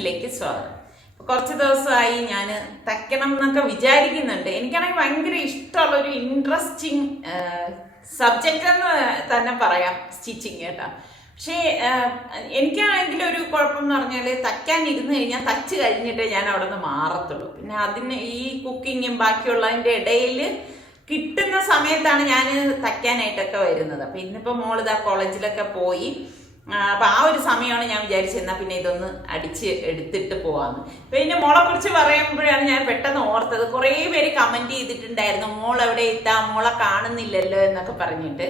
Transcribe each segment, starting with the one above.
കിച്ചണിലേക്ക് സ്വാഗതം. കുറച്ച് ദിവസമായി ഞാൻ തയ്ക്കണം എന്നൊക്കെ വിചാരിക്കുന്നുണ്ട്. എനിക്കാണെങ്കിൽ ഭയങ്കര ഇഷ്ടമുള്ള ഒരു ഇൻട്രസ്റ്റിംഗ് സബ്ജക്റ്റ് എന്ന് തന്നെ പറയാം സ്റ്റിച്ചിങ് കേട്ടോ. പക്ഷേ എനിക്കാണെങ്കിൽ ഒരു കുഴപ്പം എന്ന് പറഞ്ഞാൽ തയ്ക്കാൻ ഇരുന്ന് കഴിഞ്ഞാൽ തച്ച് കഴിഞ്ഞിട്ടേ ഞാൻ അവിടെ നിന്ന് മാറത്തുള്ളൂ. പിന്നെ അതിന് ഈ കുക്കിങ്ങും ബാക്കിയുള്ളതിൻ്റെ ഇടയിൽ കിട്ടുന്ന സമയത്താണ് ഞാൻ തയ്ക്കാനായിട്ടൊക്കെ വരുന്നത്. അപ്പം ഇന്നിപ്പോൾ മോളിതാ കോളേജിലൊക്കെ പോയി. അപ്പം ആ ഒരു സമയമാണ് ഞാൻ വിചാരിച്ചിരുന്നാൽ പിന്നെ ഇതൊന്ന് അടിച്ച് എടുത്തിട്ട് പോവാന്ന്. പിന്നെ മോളെ കുറിച്ച് പറയുമ്പോഴാണ് ഞാൻ പെട്ടെന്ന് ഓർത്തത്. കുറേ പേര് കമന്റ് ചെയ്തിട്ടുണ്ടായിരുന്നു, മോൾ എവിടെ എത്താ, മോളെ കാണുന്നില്ലല്ലോ എന്നൊക്കെ പറഞ്ഞിട്ട്.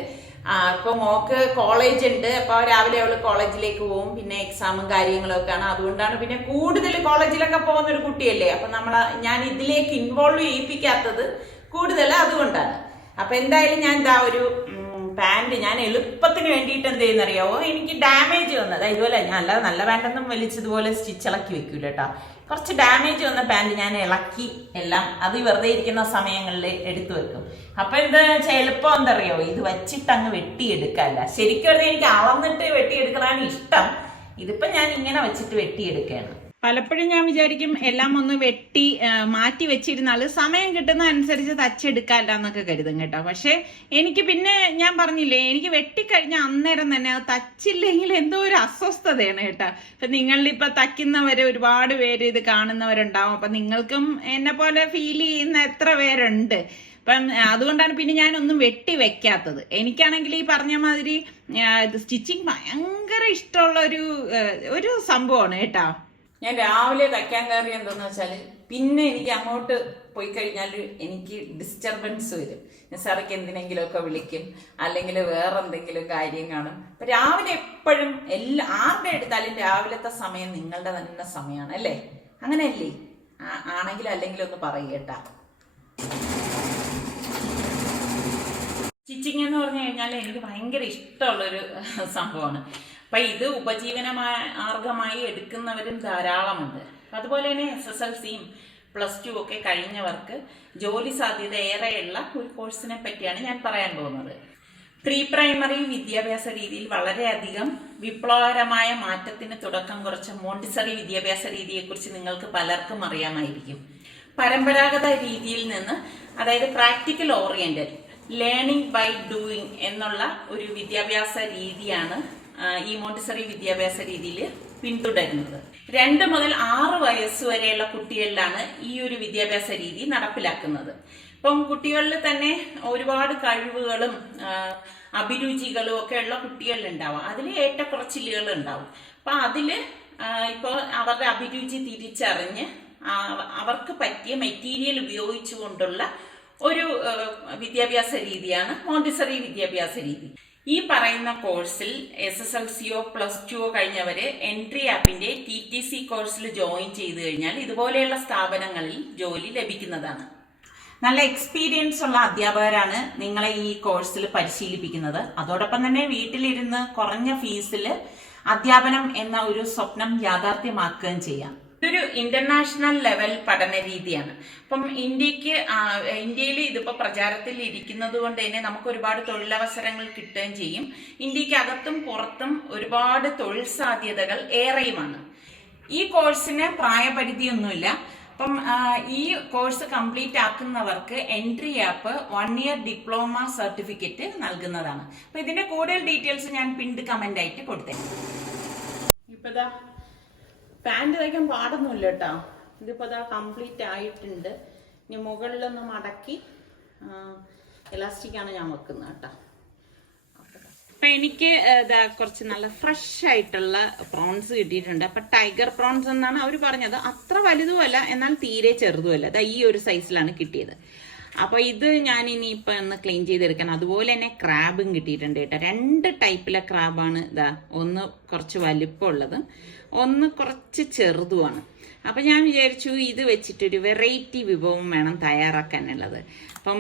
ഇപ്പൊ മോക്ക് കോളേജ് ഉണ്ട്, അപ്പൊ രാവിലെ അവള് കോളേജിലേക്ക് പോകും, പിന്നെ എക്സാമും കാര്യങ്ങളൊക്കെയാണ്. അതുകൊണ്ടാണ് പിന്നെ കൂടുതൽ കോളേജിലൊക്കെ പോകുന്ന ഒരു കുട്ടിയല്ലേ. അപ്പൊ ഞാൻ ഇതിലേക്ക് ഇൻവോൾവ് ചെയ്യിപ്പിക്കാത്തത് കൂടുതൽ അതുകൊണ്ടാണ്. അപ്പൊ എന്തായാലും ഞാൻ എന്താ ഒരു പാൻറ് ഞാൻ എളുപ്പത്തിന് വേണ്ടിയിട്ട് എന്ത് ചെയ്യുന്നറിയാവോ, എനിക്ക് ഡാമേജ് വന്നത് ഇതുപോലെ, ഞാൻ അല്ലാതെ നല്ല പാൻറ്റൊന്നും വലിച്ചതുപോലെ സ്റ്റിച്ച് ഇളക്കി വെക്കൂല കേട്ടോ. കുറച്ച് ഡാമേജ് വന്ന പാൻറ് ഞാൻ ഇളക്കി എല്ലാം അത് വെറുതെ ഇരിക്കുന്ന സമയങ്ങളിൽ എടുത്തു വെക്കും. അപ്പൊ എന്താ വെച്ചാൽ എളുപ്പം എന്തറിയോ, ഇത് വെച്ചിട്ട് അങ്ങ് വെട്ടിയെടുക്കാല്ല. ശരിക്കും പറഞ്ഞാൽ എനിക്ക് അളന്നിട്ട് വെട്ടിയെടുക്കലാണ് ഇഷ്ടം. ഇതിപ്പോ ഞാൻ ഇങ്ങനെ വെച്ചിട്ട് വെട്ടിയെടുക്കുകയാണ്. പലപ്പോഴും ഞാൻ വിചാരിക്കും എല്ലാം ഒന്ന് വെട്ടി മാറ്റി വെച്ചിരുന്നാൽ സമയം കിട്ടുന്ന അനുസരിച്ച് തച്ചെടുക്കാല്ല എന്നൊക്കെ കരുതും കേട്ടോ. പക്ഷെ എനിക്ക് പിന്നെ ഞാൻ പറഞ്ഞില്ലേ, എനിക്ക് വെട്ടിക്കഴിഞ്ഞാൽ അന്നേരം തന്നെ അത് തച്ചില്ലെങ്കിൽ എന്തോ ഒരു അസ്വസ്ഥതയാണ് കേട്ടോ. ഇപ്പൊ നിങ്ങളിപ്പോ തയ്ക്കുന്നവര് ഒരുപാട് പേര് ഇത് കാണുന്നവരുണ്ടാവും. അപ്പൊ നിങ്ങൾക്കും എന്നെ പോലെ ഫീൽ ചെയ്യുന്ന എത്ര പേരുണ്ട്. അപ്പം അതുകൊണ്ടാണ് പിന്നെ ഞാനൊന്നും വെട്ടി വെക്കാത്തത്. എനിക്കാണെങ്കിൽ ഈ പറഞ്ഞ മാതിരി സ്റ്റിച്ചിങ് ഭയങ്കര ഇഷ്ടമുള്ള ഒരു സംഭവമാണ് കേട്ടോ. ഞാൻ രാവിലെ തയ്ക്കാൻ കയറി എന്താന്ന് വെച്ചാൽ പിന്നെ എനിക്ക് അങ്ങോട്ട് പോയി കഴിഞ്ഞാൽ എനിക്ക് ഡിസ്റ്റർബൻസ് വരും. സാറൊക്കെ എന്തിനെങ്കിലുമൊക്കെ വിളിക്കും, അല്ലെങ്കിൽ വേറെ എന്തെങ്കിലും കാര്യം കാണും. അപ്പൊ രാവിലെ എപ്പോഴും ആരുടെ എടുത്താലും രാവിലത്തെ സമയം നിങ്ങളുടെ തന്നെ സമയമാണ് അല്ലേ? അങ്ങനെയല്ലേ? ആണെങ്കിലും അല്ലെങ്കിലും ഒന്ന് പറയട്ടാ. സ്റ്റിച്ചിങ് എന്ന് പറഞ്ഞു കഴിഞ്ഞാൽ എനിക്ക് ഭയങ്കര ഇഷ്ടമുള്ളൊരു സംഭവമാണ്. അപ്പം ഇത് ഉപജീവന മാർഗമായി എടുക്കുന്നവരും ധാരാളമുണ്ട്. അതുപോലെ തന്നെ SSLCയും +2 ഒക്കെ കഴിഞ്ഞവർക്ക് ജോലി സാധ്യത ഏറെയുള്ള ഒരു കോഴ്സിനെ പറ്റിയാണ് ഞാൻ പറയാൻ പോകുന്നത്. പ്രീ പ്രൈമറി വിദ്യാഭ്യാസ രീതിയിൽ വളരെയധികം വിപ്ലവകരമായ മാറ്റത്തിന് തുടക്കം കുറിച്ച മോണ്ടിസറി വിദ്യാഭ്യാസ രീതിയെക്കുറിച്ച് നിങ്ങൾക്ക് പലർക്കും അറിയാമായിരിക്കും. പരമ്പരാഗത രീതിയിൽ നിന്ന്, അതായത് practical oriented learning by doing എന്നുള്ള ഒരു വിദ്യാഭ്യാസ രീതിയാണ് ഈ മോണ്ടിസറി വിദ്യാഭ്യാസ രീതിയിൽ പിന്തുടരുന്നത്. 2 മുതൽ 6 വയസ്സ് വരെയുള്ള കുട്ടികളിലാണ് ഈ ഒരു വിദ്യാഭ്യാസ രീതി നടപ്പിലാക്കുന്നത്. ഇപ്പം കുട്ടികളിൽ തന്നെ ഒരുപാട് കഴിവുകളും അഭിരുചികളും ഒക്കെ ഉള്ള കുട്ടികളുണ്ടാവും. അതിൽ ഏറ്റക്കുറച്ചിലുകൾ ഉണ്ടാവും. അപ്പൊ അതില് ഇപ്പോൾ അവരുടെ അഭിരുചി തിരിച്ചറിഞ്ഞ് അവർക്ക് പറ്റിയ മെറ്റീരിയൽ ഉപയോഗിച്ചുകൊണ്ടുള്ള ഒരു വിദ്യാഭ്യാസ രീതിയാണ് മോണ്ടിസറി വിദ്യാഭ്യാസ രീതി. ഈ പറയുന്ന കോഴ്സിൽ SSLCയോ +2 കഴിഞ്ഞവര് എൻട്രി ആപ്പിന്റെ TTC കോഴ്സിൽ ജോയിൻ ചെയ്ത് കഴിഞ്ഞാൽ ഇതുപോലെയുള്ള സ്ഥാപനങ്ങളിൽ ജോലി ലഭിക്കുന്നതാണ്. നല്ല എക്സ്പീരിയൻസ് ഉള്ള അധ്യാപകരാണ് നിങ്ങളെ ഈ കോഴ്സിൽ പരിശീലിപ്പിക്കുന്നത്. അതോടൊപ്പം തന്നെ വീട്ടിലിരുന്ന് കുറഞ്ഞ ഫീസിൽ അധ്യാപനം എന്ന ഒരു സ്വപ്നം യാഥാർത്ഥ്യമാക്കുകയും ചെയ്യാം. ഇതൊരു ഇന്റർനാഷണൽ ലെവൽ പഠന രീതിയാണ്. അപ്പം ഇന്ത്യയിൽ ഇതിപ്പോ പ്രചാരത്തിൽ ഇരിക്കുന്നത് കൊണ്ട് തന്നെ നമുക്ക് ഒരുപാട് തൊഴിലവസരങ്ങൾ കിട്ടുകയും ചെയ്യും. ഇന്ത്യക്ക് അകത്തും പുറത്തും ഒരുപാട് തൊഴിൽ സാധ്യതകൾ ഏറെയുമാണ്. ഈ കോഴ്സിന് പ്രായപരിധിയൊന്നുമില്ല. അപ്പം ഈ കോഴ്സ് കംപ്ലീറ്റ് ആക്കുന്നവർക്ക് എൻട്രി ആപ്പ് 1 ഇയർ ഡിപ്ലോമ സർട്ടിഫിക്കറ്റ് നൽകുന്നതാണ്. അപ്പൊ ഇതിന്റെ കൂടുതൽ ഡീറ്റെയിൽസ് ഞാൻ പിൻഡ് കമന്റ് ആയിട്ട് കൊടുത്തേക്കാം. ഇപ്പതാ പാൻറ് തയ്ക്കാൻ പാടൊന്നുമില്ല കേട്ടോ. ഇതിപ്പോൾ അതാ കംപ്ലീറ്റ് ആയിട്ടുണ്ട്. ഇനി മുകളിലൊന്ന് മടക്കി എലാസ്റ്റിക്കാണ് ഞാൻ വെക്കുന്നത് കേട്ടോ. അപ്പം എനിക്ക് ഇതാ കുറച്ച് നല്ല ഫ്രഷ് ആയിട്ടുള്ള പ്രോൺസ് കിട്ടിയിട്ടുണ്ട്. അപ്പം ടൈഗർ പ്രോൺസ് എന്നാണ് അവർ പറഞ്ഞത്. അത്ര വലുതുമല്ല, എന്നാൽ തീരെ ചെറുതുമല്ല. അതാ ഈ ഒരു സൈസിലാണ് കിട്ടിയത്. അപ്പൊ ഇത് ഞാൻ ഇനിയിപ്പോൾ ഒന്ന് ക്ലീൻ ചെയ്തെടുക്കണം. അതുപോലെ തന്നെ ക്രാബും കിട്ടിയിട്ടുണ്ട് കേട്ടോ. 2 ടൈപ്പിലെ ക്രാബാണ്. ഇതാ ഒന്ന് കുറച്ച് വലിപ്പമുള്ളത്, ഒന്ന് കുറച്ച് ചെറുതുമാണ്. അപ്പം ഞാൻ വിചാരിച്ചു ഇത് വെച്ചിട്ടൊരു വെറൈറ്റി വിഭവം വേണം തയ്യാറാക്കാനുള്ളത്. അപ്പം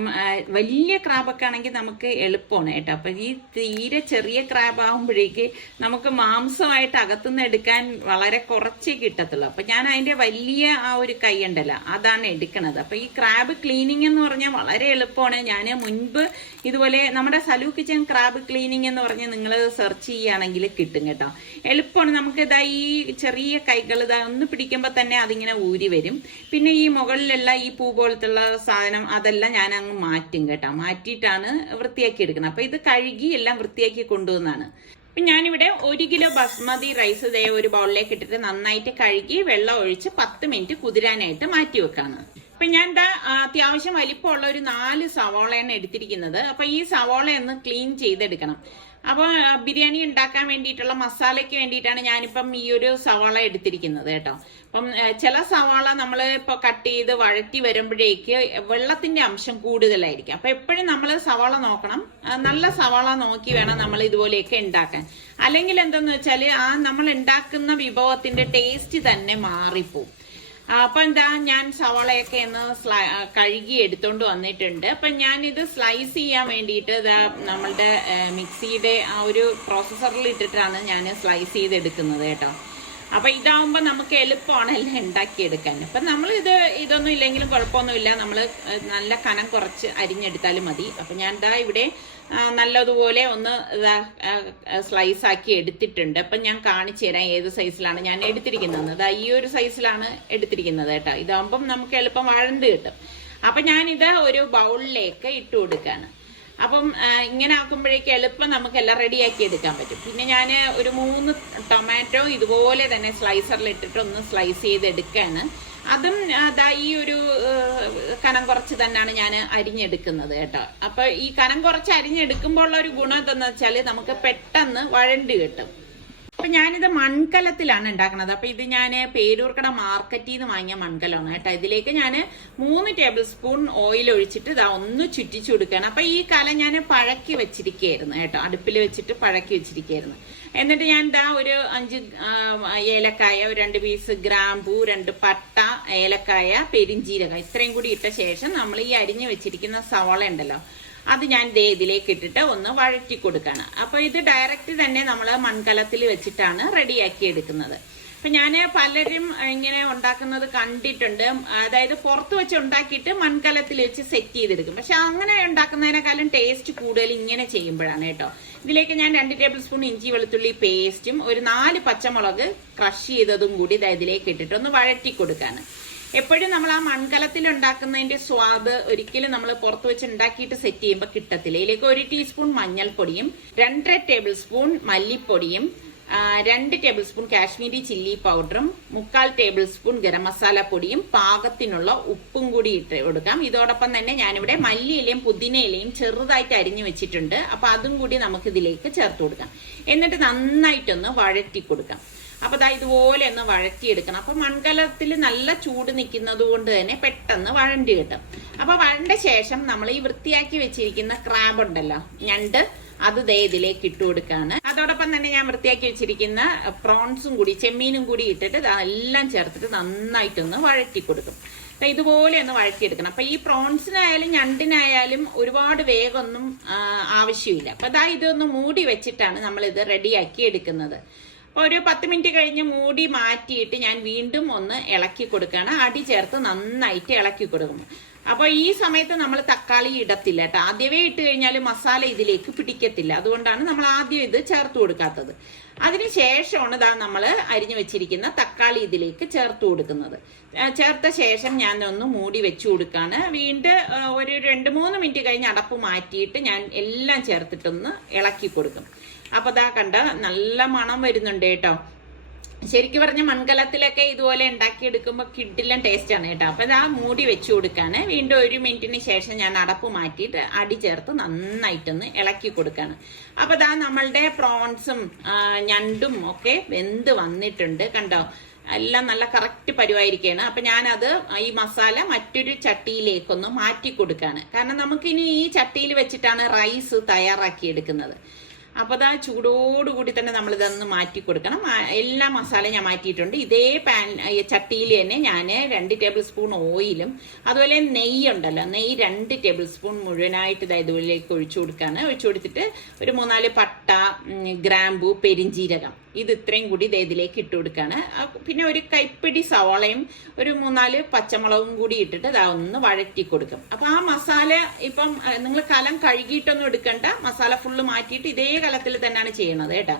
വലിയ ക്രാബൊക്കെ ആണെങ്കിൽ നമുക്ക് എളുപ്പമാണ് കേട്ടോ. അപ്പം ഈ തീരെ ചെറിയ ക്രാബ് ആകുമ്പോഴേക്ക് നമുക്ക് മാംസമായിട്ട് അകത്തുനിന്ന് എടുക്കാൻ വളരെ കുറച്ചേ കിട്ടത്തുള്ളൂ. അപ്പം ഞാൻ അതിൻ്റെ വലിയ ആ ഒരു കൈ ഉണ്ടല്ലോ അതാണ് എടുക്കണത്. അപ്പം ഈ ക്രാബ് ക്ലീനിങ് എന്ന് പറഞ്ഞാൽ വളരെ എളുപ്പമാണ്. ഞാൻ മുൻപ് ഇതുപോലെ നമ്മുടെ സലു കിച്ചൻ ക്രാബ് ക്ലീനിങ് എന്ന് പറഞ്ഞ് നിങ്ങൾ സെർച്ച് ചെയ്യുകയാണെങ്കിൽ കിട്ടും കേട്ടോ. എളുപ്പമാണ്. നമുക്ക് ഇതാ ഈ ചെറിയ കൈകൾ ഇതാ ഒന്ന് പിടിക്കുമ്പോൾ തന്നെ അതിങ്ങനെ ഊരി വരും. പിന്നെ ഈ മുകളിലുള്ള ഈ പൂ പോലത്തുള്ള സാധനം അതെല്ലാം ഞാൻ അങ്ങ് മാറ്റും കേട്ടോ. മാറ്റിയിട്ടാണ് വൃത്തിയാക്കി എടുക്കുന്നത്. അപ്പൊ ഇത് കഴുകി എല്ലാം വൃത്തിയാക്കി കൊണ്ടുവന്നാണ്. അപ്പൊ ഞാനിവിടെ 1 കിലോ ബസ്മതി റൈസ് ഇതേ ഒരു ബൗളിലേക്ക് ഇട്ടിട്ട് നന്നായിട്ട് കഴുകി വെള്ളം ഒഴിച്ച് 10 മിനിറ്റ് കുതിരാനായിട്ട് മാറ്റി വെക്കാണ്. അപ്പൊ ഞാൻ എന്താ അത്യാവശ്യം വലിപ്പമുള്ള ഒരു 4 സവാളയാണ് എടുത്തിരിക്കുന്നത്. അപ്പൊ ഈ സവാള ഒന്ന് ക്ലീൻ ചെയ്തെടുക്കണം. അപ്പോൾ ബിരിയാണി ഉണ്ടാക്കാൻ വേണ്ടിയിട്ടുള്ള മസാലയ്ക്ക് വേണ്ടിയിട്ടാണ് ഞാനിപ്പം ഈ ഒരു സവാള എടുത്തിരിക്കുന്നത് കേട്ടോ. അപ്പം ചില സവാള നമ്മൾ ഇപ്പോൾ കട്ട് ചെയ്ത് വഴറ്റി വരുമ്പോഴേക്ക് വെള്ളത്തിന്റെ അംശം കൂടുതലായിരിക്കും. അപ്പൊ എപ്പോഴും നമ്മൾ സവാള നോക്കണം. നല്ല സവാള നോക്കി വേണം നമ്മൾ ഇതുപോലെയൊക്കെ ഉണ്ടാക്കാൻ. അല്ലെങ്കിൽ എന്തെന്ന് വെച്ചാൽ നമ്മൾ ഉണ്ടാക്കുന്ന വിഭവത്തിന്റെ ടേസ്റ്റ് തന്നെ മാറിപ്പോവും. അപ്പൊ എന്താ ഞാൻ സവാളയൊക്കെ ഒന്ന് കഴുകി എടുത്തോണ്ട് വന്നിട്ടുണ്ട്. അപ്പൊ ഞാനിത് സ്ലൈസ് ചെയ്യാൻ വേണ്ടിയിട്ട് നമ്മളുടെ മിക്സിയുടെ ആ ഒരു പ്രോസസ്സറിൽ ഇട്ടിട്ടാണ് ഞാൻ സ്ലൈസ് ചെയ്തെടുക്കുന്നത് കേട്ടോ. അപ്പൊ ഇതാവുമ്പോ നമുക്ക് എളുപ്പമാണ് എല്ലാം ഉണ്ടാക്കിയെടുക്കാൻ. അപ്പൊ നമ്മൾ ഇതൊന്നും ഇല്ലെങ്കിലും കുഴപ്പമൊന്നുമില്ല. നമ്മൾ നല്ല കനം കുറച്ച് അരിഞ്ഞെടുത്താലും മതി. അപ്പൊ ഞാൻ ഇവിടെ നല്ലതുപോലെ ഒന്ന് സ്ലൈസ് ആക്കി എടുത്തിട്ടുണ്ട്. അപ്പൊ ഞാൻ കാണിച്ചു തരാം ഏത് സൈസിലാണ് ഞാൻ എടുത്തിരിക്കുന്നത്. ഈ ഒരു സൈസിലാണ് എടുത്തിരിക്കുന്നത് കേട്ടോ. ഇതാകുമ്പം നമുക്ക് എളുപ്പം വഴണ്ട് കിട്ടും. അപ്പൊ ഞാനിത് ഒരു ബൗളിലേക്ക് ഇട്ട് കൊടുക്കാണ്. അപ്പം ഇങ്ങനെ ആക്കുമ്പോഴേക്ക് എളുപ്പം നമുക്ക് എല്ലാം റെഡിയാക്കി എടുക്കാൻ പറ്റും. പിന്നെ ഞാൻ ഒരു 3 ടൊമാറ്റോ ഇതുപോലെ തന്നെ സ്ലൈസറിൽ ഇട്ടിട്ട് ഒന്ന് സ്ലൈസ് ചെയ്തെടുക്കാണ്. അതും ഈ ഒരു കനം കുറച്ച് തന്നെയാണ് ഞാൻ അരിഞ്ഞെടുക്കുന്നത് കേട്ടോ. അപ്പൊ ഈ കനം കുറച്ച് അരിഞ്ഞെടുക്കുമ്പോൾ ഉള്ള ഒരു ഗുണം എന്തെന്ന് വെച്ചാൽ നമുക്ക് പെട്ടെന്ന് വഴണ്ട് കിട്ടും. അപ്പൊ ഞാനിത് മൺകലത്തിലാണ് ഉണ്ടാക്കുന്നത്. അപ്പൊ ഇത് ഞാൻ പേരൂർക്കട മാർക്കറ്റിൽ നിന്ന് വാങ്ങിയ മൺകലമാണ് കേട്ടോ. ഇതിലേക്ക് ഞാൻ 3 ടേബിൾ സ്പൂൺ ഓയിൽ ഒഴിച്ചിട്ട് ഒന്ന് ചുറ്റിച്ചു കൊടുക്കുകയാണ്. അപ്പൊ ഈ കലം ഞാൻ പഴക്കി വെച്ചിരിക്കുകയായിരുന്നു കേട്ടോ. അടുപ്പിൽ വെച്ചിട്ട് പഴക്കി വെച്ചിരിക്കുകയായിരുന്നു. എന്നിട്ട് ഞാൻ ഒരു 5 ഏലക്കായ, 2 പീസ് ഗ്രാമ്പൂ, 2 പട്ട, ഏലക്കായ, പെരിഞ്ചീരകം ഇത്രയും കൂടി ഇട്ട ശേഷം നമ്മൾ ഈ അരിഞ്ഞു വെച്ചിരിക്കുന്ന സവാള ഉണ്ടല്ലോ അത് ഞാൻ ഇതിലേക്ക് ഇട്ടിട്ട് ഒന്ന് വഴറ്റി കൊടുക്കുകയാണ്. അപ്പൊ ഇത് ഡയറക്റ്റ് തന്നെ നമ്മൾ മൺകലത്തിൽ വെച്ചിട്ടാണ് റെഡിയാക്കി എടുക്കുന്നത്. അപ്പൊ ഞാൻ പലരും ഇങ്ങനെ ഉണ്ടാക്കുന്നത് കണ്ടിട്ടുണ്ട്. അതായത് പുറത്ത് വെച്ച് ഉണ്ടാക്കിയിട്ട് മൺകലത്തിൽ വെച്ച് സെറ്റ് ചെയ്തെടുക്കും. പക്ഷെ അങ്ങനെ ഉണ്ടാക്കുന്നതിനേക്കാളും ടേസ്റ്റ് കൂടുതൽ ഇങ്ങനെ ചെയ്യുമ്പോഴാണ് കേട്ടോ. ഇതിലേക്ക് ഞാൻ 2 ടേബിൾ സ്പൂൺ ഇഞ്ചി വെളുത്തുള്ളി പേസ്റ്റും 4 പച്ചമുളക് ക്രഷ് ചെയ്തതും കൂടി ഇതിലേക്ക് ഇട്ടിട്ട് ഒന്ന് വഴറ്റി കൊടുക്കാണ്. എപ്പോഴും നമ്മൾ ആ മൺകലത്തിൽ ഉണ്ടാക്കുന്നതിന്റെ സ്വാദ് ഒരിക്കലും നമ്മൾ പുറത്ത് വെച്ച് ഉണ്ടാക്കിയിട്ട് സെറ്റ് ചെയ്യുമ്പോൾ കിട്ടത്തില്ല. ഇതിലേക്ക് 1 ടീസ്പൂൺ മഞ്ഞൾപ്പൊടിയും 2.5 ടേബിൾ സ്പൂൺ മല്ലിപ്പൊടിയും 2 ടേബിൾ സ്പൂൺ കാശ്മീരി ചില്ലി പൗഡറും 3/4 ടേബിൾ സ്പൂൺ ഗരം മസാല പൊടിയും പാകത്തിനുള്ള ഉപ്പും കൂടി ഇട്ട് കൊടുക്കാം. ഇതോടൊപ്പം തന്നെ ഞാനിവിടെ മല്ലിയിലയും പുതിനയിലയും ചെറുതായിട്ട് അരിഞ്ഞു വെച്ചിട്ടുണ്ട്. അപ്പൊ അതും കൂടി നമുക്ക് ഇതിലേക്ക് ചേർത്ത് കൊടുക്കാം. എന്നിട്ട് നന്നായിട്ടൊന്ന് വഴറ്റി കൊടുക്കാം. അപ്പൊ ഇതുപോലെ ഒന്ന് വഴറ്റിയെടുക്കണം. അപ്പൊ മൺകലത്തിൽ നല്ല ചൂട് നിൽക്കുന്നത് കൊണ്ട് തന്നെ പെട്ടെന്ന് വഴണ്ടി കിട്ടും. അപ്പൊ വഴണ്ട ശേഷം നമ്മൾ ഈ വൃത്തിയാക്കി വെച്ചിരിക്കുന്ന ക്രാബ് ഉണ്ടല്ലോ ഞണ്ട് അത് ഇതിലേക്ക് ഇട്ട് കൊടുക്കാണ്. അതോടൊപ്പം തന്നെ ഞാൻ വൃത്തിയാക്കി വെച്ചിരിക്കുന്ന പ്രോൺസും കൂടി ചെമ്മീനും കൂടി ഇട്ടിട്ട് എല്ലാം ചേർത്തിട്ട് നന്നായിട്ടൊന്ന് വഴറ്റി കൊടുക്കും. ഇതുപോലെ ഒന്ന് വഴറ്റിയെടുക്കണം. അപ്പൊ ഈ പ്രോൺസിനായാലും ഞണ്ടിനായാലും ഒരുപാട് വേഗമൊന്നും ആവശ്യമില്ല. അപ്പൊ ഇതൊന്ന് മൂടി വെച്ചിട്ടാണ് നമ്മൾ ഇത് റെഡിയാക്കി എടുക്കുന്നത്. അപ്പൊ ഒരു 10 മിനിറ്റ് കഴിഞ്ഞ് മൂടി മാറ്റിയിട്ട് ഞാൻ വീണ്ടും ഒന്ന് ഇളക്കി കൊടുക്കുകയാണ്. അടി ചേർത്ത് നന്നായിട്ട് ഇളക്കി കൊടുക്കും. അപ്പൊ ഈ സമയത്ത് നമ്മൾ തക്കാളി ഇടത്തില്ല കേട്ടോ. ആദ്യമേ ഇട്ട് കഴിഞ്ഞാൽ മസാല ഇതിലേക്ക് പിടിക്കത്തില്ല. അതുകൊണ്ടാണ് നമ്മൾ ആദ്യം ഇത് ചേർത്ത് കൊടുക്കാത്തത്. അതിനുശേഷമാണ് നമ്മൾ അരിഞ്ഞു വെച്ചിരിക്കുന്ന തക്കാളി ഇതിലേക്ക് ചേർത്ത് കൊടുക്കുന്നത്. ചേർത്ത ശേഷം ഞാൻ ഒന്ന് മൂടി വെച്ചു കൊടുക്കാണ്. വീണ്ടും ഒരു 2-3 മിനിറ്റ് കഴിഞ്ഞ് അടപ്പ് മാറ്റിയിട്ട് ഞാൻ എല്ലാം ചേർത്തിട്ടൊന്ന് ഇളക്കി കൊടുക്കും. അപ്പൊ കണ്ട നല്ല മണം വരുന്നുണ്ട് കേട്ടോ. ശരിക്കും പറഞ്ഞ മൺകലത്തിലൊക്കെ ഇതുപോലെ ഉണ്ടാക്കിയെടുക്കുമ്പോൾ കിഡിലും ടേസ്റ്റ് ആണ് കേട്ടോ. അപ്പൊ മൂടി വെച്ചു കൊടുക്കാണ്. വീണ്ടും 1 മിനിറ്റിന് ശേഷം ഞാൻ അടപ്പ് മാറ്റിയിട്ട് അടി ചേർത്ത് നന്നായിട്ടൊന്ന് ഇളക്കി കൊടുക്കാണ്. അപ്പൊ നമ്മളുടെ പ്രോൺസും ഞണ്ടും ഒക്കെ വെന്ത് വന്നിട്ടുണ്ട് കണ്ടോ. എല്ലാം നല്ല കറക്റ്റ് പരുവായിരിക്കുകയാണ്. അപ്പൊ ഞാനത് ഈ മസാല മറ്റൊരു ചട്ടിയിലേക്കൊന്ന് മാറ്റി കൊടുക്കാണ്. കാരണം നമുക്കിനി ഈ ചട്ടിയിൽ വെച്ചിട്ടാണ് റൈസ് തയ്യാറാക്കി എടുക്കുന്നത്. അപ്പോൾ അതാ ചൂടോടുകൂടി തന്നെ നമ്മളിതൊന്ന് മാറ്റി കൊടുക്കണം. എല്ലാ മസാലയും ഞാൻ മാറ്റിയിട്ടുണ്ട്. ഇതേ ചട്ടിയിൽ തന്നെ ഞാൻ 2 ടേബിൾ സ്പൂൺ ഓയിലും അതുപോലെ നെയ്യുണ്ടല്ലോ, നെയ്യ് 2 ടേബിൾ സ്പൂൺ മുഴുവനായിട്ട് ഇതുപോലേക്ക് ഒഴിച്ചു കൊടുക്കുകയാണ്. ഒഴിച്ചു കൊടുത്തിട്ട് ഒരു 3-4 പട്ട, ഗ്രാമ്പു, പെരിഞ്ചീരകം ഇത് ഇത്രയും കൂടി ഇതിലേക്ക് ഇട്ട് കൊടുക്കുകയാണ്. പിന്നെ ഒരു കൈപ്പിടി സവാളയും ഒരു 3-4 പച്ചമുളകും കൂടി ഇട്ടിട്ട് ഇതാ ഒന്ന് വഴറ്റി കൊടുക്കും. അപ്പൊ ആ മസാല ഇപ്പം നിങ്ങൾ കലം കഴുകിയിട്ടൊന്നും എടുക്കണ്ട, മസാല ഫുള്ള് മാറ്റിയിട്ട് ഇതേ കലത്തിൽ തന്നെയാണ് ചെയ്യണത് കേട്ടോ.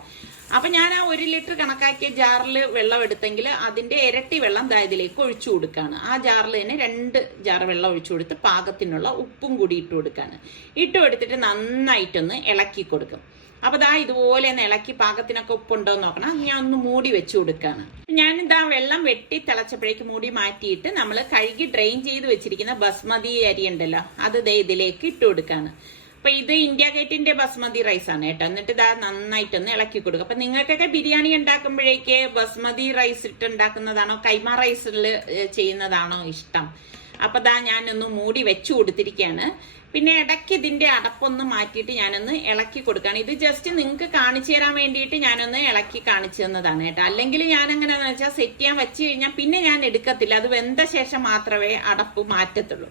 അപ്പൊ ഞാൻ ആ 1 ലിറ്റർ കണക്കാക്കിയ ജാറിൽ വെള്ളം എടുത്തെങ്കിൽ അതിന്റെ ഇരട്ടി വെള്ളം ഇതിലേക്ക് ഒഴിച്ചു കൊടുക്കുകയാണ്. ആ ജാറിൽ തന്നെ 2 ജാർ വെള്ളം ഒഴിച്ചു കൊടുത്ത് പാകത്തിനുള്ള ഉപ്പും കൂടി ഇട്ട് കൊടുക്കുകയാണ്. ഇട്ട് കൊടുത്തിട്ട് നന്നായിട്ടൊന്ന് ഇളക്കി കൊടുക്കും. അപ്പൊ ഇതുപോലെ ഒന്ന് ഇളക്കി പാകത്തിനൊക്കെ ഉപ്പുണ്ടോ എന്ന് നോക്കണം. ഞാൻ ഒന്ന് മൂടി വെച്ചു കൊടുക്കുകയാണ്. ഞാനിതാ വെള്ളം വെട്ടി തിളച്ചപ്പോഴേക്ക് മൂടി മാറ്റിയിട്ട് നമ്മൾ കഴുകി ഡ്രെയിൻ ചെയ്ത് വെച്ചിരിക്കുന്ന ബസ്മതി അരി ഉണ്ടല്ലോ, അത് ഇതിലേക്ക് ഇട്ട് കൊടുക്കുകയാണ്. അപ്പൊ ഇത് ഇന്ത്യ ഗേറ്റിന്റെ ബസ്മതി റൈസ് ആണ് കേട്ടോ. എന്നിട്ട് നന്നായിട്ടൊന്ന് ഇളക്കി കൊടുക്കുക. അപ്പൊ നിങ്ങൾക്കൊക്കെ ബിരിയാണി ഉണ്ടാക്കുമ്പോഴേക്ക് ബസ്മതി റൈസ് ഇട്ട് ഉണ്ടാക്കുന്നതാണോ കൈമ റൈസിൽ ചെയ്യുന്നതാണോ ഇഷ്ടം? അപ്പൊ ഞാനൊന്ന് മൂടി വെച്ചു കൊടുത്തിരിക്കുകയാണ്. പിന്നെ ഇടയ്ക്ക് ഇതിന്റെ അടപ്പൊന്ന് മാറ്റിയിട്ട് ഞാനൊന്ന് ഇളക്കി കൊടുക്കുകയാണ്. ഇത് ജസ്റ്റ് നിങ്ങൾക്ക് കാണിച്ചു തരാൻ വേണ്ടിയിട്ട് ഞാനൊന്ന് ഇളക്കി കാണിച്ചു തന്നതാണ് കേട്ടോ. അല്ലെങ്കിൽ ഞാൻ എങ്ങനെയാണെന്ന് വെച്ചാൽ സെറ്റ് ചെയ്യാൻ വെച്ച് കഴിഞ്ഞാൽ പിന്നെ ഞാൻ എടുക്കത്തില്ല, അത് വെന്ത ശേഷം മാത്രമേ അടപ്പ് മാറ്റത്തുള്ളൂ.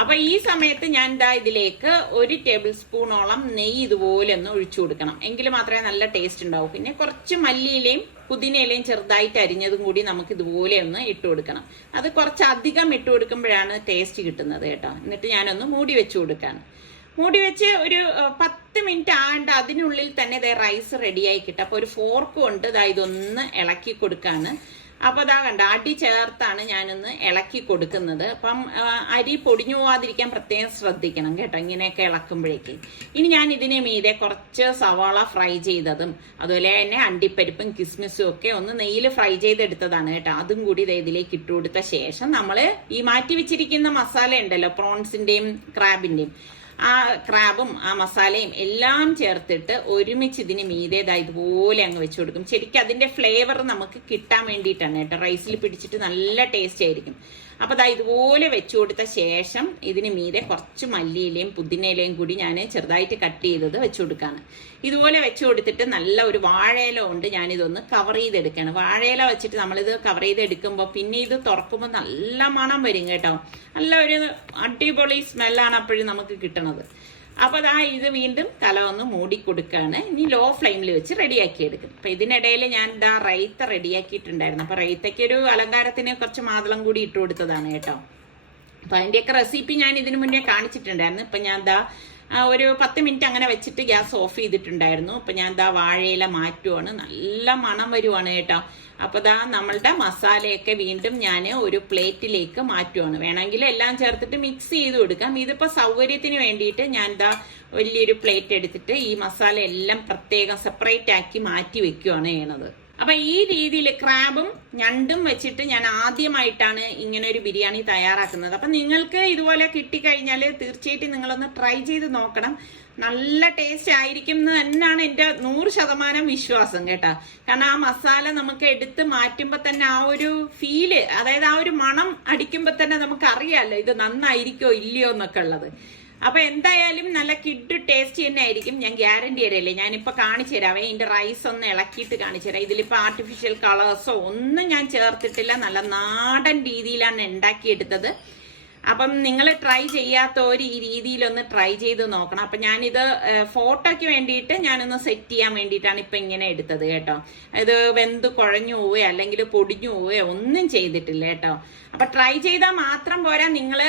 അപ്പൊ ഈ സമയത്ത് ഞാൻ ഇതിലേക്ക് 1 ടേബിൾ സ്പൂണോളം നെയ്യ് ഇതുപോലെ ഒന്ന് ഒഴിച്ചു കൊടുക്കണം. എങ്കിൽ മാത്രമേ നല്ല ടേസ്റ്റ് ഉണ്ടാവൂ. പിന്നെ കുറച്ച് മല്ലിയിലയും പുതിനയിലയും ചെറുതായിട്ട് അരിഞ്ഞതും കൂടി നമുക്ക് ഇതുപോലെ ഒന്ന് ഇട്ട് കൊടുക്കണം. അത് കുറച്ചധികം ഇട്ട് കൊടുക്കുമ്പോഴാണ് ടേസ്റ്റ് കിട്ടുന്നത് കേട്ടോ. എന്നിട്ട് ഞാനൊന്ന് മൂടി വെച്ചു കൊടുക്കാണ്. മൂടി വെച്ച് ഒരു 10 മിനിറ്റ് ആണ്ട് അതിനുള്ളിൽ തന്നെ റൈസ് റെഡിയായി കിട്ടും. അപ്പൊ ഒരു ഫോർക്ക് കൊണ്ട് ഇതൊന്ന് ഇളക്കി കൊടുക്കാണ്. അപ്പൊ കണ്ട അടി ചേർത്താണ് ഞാനൊന്ന് ഇളക്കി കൊടുക്കുന്നത്. അപ്പം അരി പൊടിഞ്ഞു പോവാതിരിക്കാൻ പ്രത്യേകം ശ്രദ്ധിക്കണം കേട്ടോ, ഇങ്ങനെയൊക്കെ ഇളക്കുമ്പോഴേക്ക്. ഇനി ഞാൻ ഇതിന് മീതെ കുറച്ച് സവാള ഫ്രൈ ചെയ്തതും അതുപോലെ തന്നെ അണ്ടിപ്പരിപ്പും കിസ്മിസും ഒക്കെ ഒന്ന് നെയ്യിൽ ഫ്രൈ ചെയ്തെടുത്തതാണ് കേട്ടോ. അതും കൂടി ഇതിലേക്ക് ഇട്ട് കൊടുത്ത ശേഷം നമ്മൾ ഈ മാറ്റി വെച്ചിരിക്കുന്ന മസാല ഉണ്ടല്ലോ, പ്രോൺസിന്റെയും ക്രാബിന്റെയും, ആ ക്രാബും ആ മസാലയും എല്ലാം ചേർത്തിട്ട് ഒരുമിച്ച് ഇതിന് മീതെ ഇതുപോലെ അങ്ങ് വെച്ചു കൊടുക്കും. ശരിക്കും അതിന്റെ ഫ്ലേവർ നമുക്ക് കിട്ടാൻ വേണ്ടിയിട്ടാണ് കേട്ടോ. റൈസിൽ പിടിച്ചിട്ട് നല്ല ടേസ്റ്റ് ആയിരിക്കും. അപ്പൊ ഇതുപോലെ വെച്ചു കൊടുത്ത ശേഷം ഇതിന് മീതെ കുറച്ച് മല്ലിയിലയും പുതിനയിലയും കൂടി ഞാൻ ചെറുതായിട്ട് കട്ട് ചെയ്തത് വെച്ചു കൊടുക്കാണ്. ഇതുപോലെ വെച്ചു കൊടുത്തിട്ട് നല്ല ഒരു വാഴയില കൊണ്ട് ഞാനിതൊന്ന് കവർ ചെയ്തെടുക്കുകയാണ്. വാഴയില വെച്ചിട്ട് നമ്മളിത് കവർ ചെയ്തെടുക്കുമ്പോൾ പിന്നെ ഇത് തുറക്കുമ്പോൾ നല്ല മണം വരും കേട്ടോ. നല്ല ഒരു അടിപൊളി സ്മെല്ലാണ് അപ്പോഴും നമുക്ക് കിട്ടണത്. അപ്പൊ ഇത് വീണ്ടും കല ഒന്ന് മൂടി കൊടുക്കുകയാണ്. ഇനി ലോ ഫ്ലെയിമിൽ വെച്ച് റെഡിയാക്കി എടുക്കും. അപ്പൊ ഇതിനിടയിൽ ഞാൻ റൈത്ത റെഡിയാക്കിയിട്ടുണ്ടായിരുന്നു. അപ്പൊ റൈത്തയ്ക്ക് ഒരു അലങ്കാരത്തിന് കുറച്ച് മാതളം കൂടി ഇട്ട് കൊടുത്തതാണ് കേട്ടോ. അപ്പൊ അതിന്റെയൊക്കെ റെസിപ്പി ഞാൻ ഇതിനു മുന്നേ കാണിച്ചിട്ടുണ്ടായിരുന്നു. ഇപ്പൊ ഞാൻ ഒരു 10 മിനിറ്റ് അങ്ങനെ വെച്ചിട്ട് ഗ്യാസ് ഓഫ് ചെയ്തിട്ടുണ്ടായിരുന്നു. അപ്പൊ ഞാൻ വാഴയില മാറ്റുവാണ്. നല്ല മണം വരുവാണ് കേട്ടോ. അപ്പൊ നമ്മളുടെ മസാലയൊക്കെ വീണ്ടും ഞാൻ ഒരു പ്ലേറ്റിലേക്ക് മാറ്റുവാണ്. വേണമെങ്കിൽ എല്ലാം ചേർത്തിട്ട് മിക്സ് ചെയ്ത് കൊടുക്കാം. ഇതിപ്പോ സൗകര്യത്തിന് വേണ്ടിയിട്ട് ഞാൻ വലിയൊരു പ്ലേറ്റ് എടുത്തിട്ട് ഈ മസാല എല്ലാം പ്രത്യേകം സെപ്പറേറ്റ് ആക്കി മാറ്റി വെക്കുവാണ് ചെയ്യണത്. അപ്പൊ ഈ രീതിയിൽ ക്രാബും ഞണ്ടും വെച്ചിട്ട് ഞാൻ ആദ്യമായിട്ടാണ് ഇങ്ങനെ ഒരു ബിരിയാണി തയ്യാറാക്കുന്നത്. അപ്പൊ നിങ്ങൾക്ക് ഇതുപോലെ കിട്ടിക്കഴിഞ്ഞാൽ തീർച്ചയായിട്ടും നിങ്ങളൊന്ന് ട്രൈ ചെയ്ത് നോക്കണം. നല്ല ടേസ്റ്റ് ആയിരിക്കും എന്ന് തന്നെയാണ് എൻ്റെ 100% വിശ്വാസം കേട്ടോ. കാരണം ആ മസാല നമുക്ക് എടുത്ത് മാറ്റുമ്പോൾ തന്നെ ആ ഒരു ഫീല്, അതായത് ആ ഒരു മണം അടിക്കുമ്പോൾ തന്നെ നമുക്ക് അറിയാമല്ലോ ഇത് നന്നായിരിക്കോ ഇല്ലയോ എന്നൊക്കെ ഉള്ളത്. അപ്പൊ എന്തായാലും നല്ല കിഡ് ടേസ്റ്റ് തന്നെ ആയിരിക്കും, ഞാൻ ഗ്യാരണ്ടി തരല്ലേ. ഞാനിപ്പോ കാണിച്ചു തരാവേ, ഇതിന്റെ റൈസ് ഒന്ന് ഇളക്കിയിട്ട് കാണിച്ചു തരാം. ഇതിലിപ്പോ ആർട്ടിഫിഷ്യൽ കളേഴ്സോ ഒന്നും ഞാൻ ചേർത്തിട്ടില്ല, നല്ല നാടൻ രീതിയിലാണ് ഉണ്ടാക്കിയെടുത്തത്. അപ്പം നിങ്ങൾ ട്രൈ ചെയ്യാത്തവർ ഈ രീതിയിലൊന്ന് ട്രൈ ചെയ്ത് നോക്കണം. അപ്പൊ ഞാനിത് ഫോട്ടോയ്ക്ക് വേണ്ടിയിട്ട് ഞാനൊന്ന് സെറ്റ് ചെയ്യാൻ വേണ്ടിയിട്ടാണ് ഇപ്പൊ ഇങ്ങനെ എടുത്തത് കേട്ടോ. ഇത് വെന്ത് കുഴഞ്ഞു പോവുകയോ അല്ലെങ്കിൽ പൊടിഞ്ഞു പോവുകയോ ഒന്നും ചെയ്തിട്ടില്ല കേട്ടോ. അപ്പൊ ട്രൈ ചെയ്താൽ മാത്രം പോരാ, നിങ്ങൾ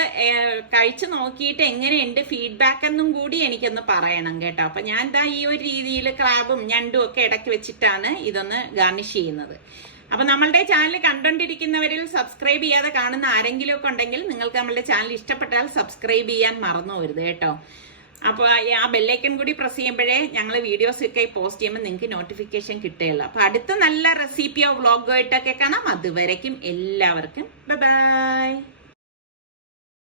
കഴിച്ചു നോക്കിയിട്ട് എങ്ങനെയുണ്ട് ഫീഡ്ബാക്ക് എന്നും കൂടി എനിക്കൊന്ന് പറയണം കേട്ടോ. അപ്പൊ ഞാൻ ഈ ഒരു രീതിയിൽ ക്രാബും ഞണ്ടും ഒക്കെ ഇടയ്ക്ക് വെച്ചിട്ടാണ് ഇതൊന്ന് ഗാർണിഷ് ചെയ്യുന്നത്. അപ്പൊ നമ്മളുടെ ചാനൽ കണ്ടോണ്ടിരിക്കുന്നവരിൽ സബ്സ്ക്രൈബ് ചെയ്യാതെ കാണുന്ന ആരെങ്കിലും ഒക്കെ ഉണ്ടെങ്കിൽ നിങ്ങൾക്ക് നമ്മളുടെ ചാനൽ ഇഷ്ടപ്പെട്ടാൽ സബ്സ്ക്രൈബ് ചെയ്യാൻ മറന്നു പോരുത് കേട്ടോ. അപ്പോൾ ആ ബെല്ലൈക്കൺ കൂടി പ്രസ് ചെയ്യുമ്പോഴേ ഞങ്ങൾ വീഡിയോസ് ഒക്കെ പോസ്റ്റ് ചെയ്യുമ്പോൾ നിങ്ങൾക്ക് നോട്ടിഫിക്കേഷൻ കിട്ടുകയുള്ളൂ. അപ്പൊ അടുത്ത നല്ല റെസിപ്പിയോ വ്ളോഗോ ആയിട്ടൊക്കെ കാണാം. അതുവരയ്ക്കും എല്ലാവർക്കും ബൈ ബൈ.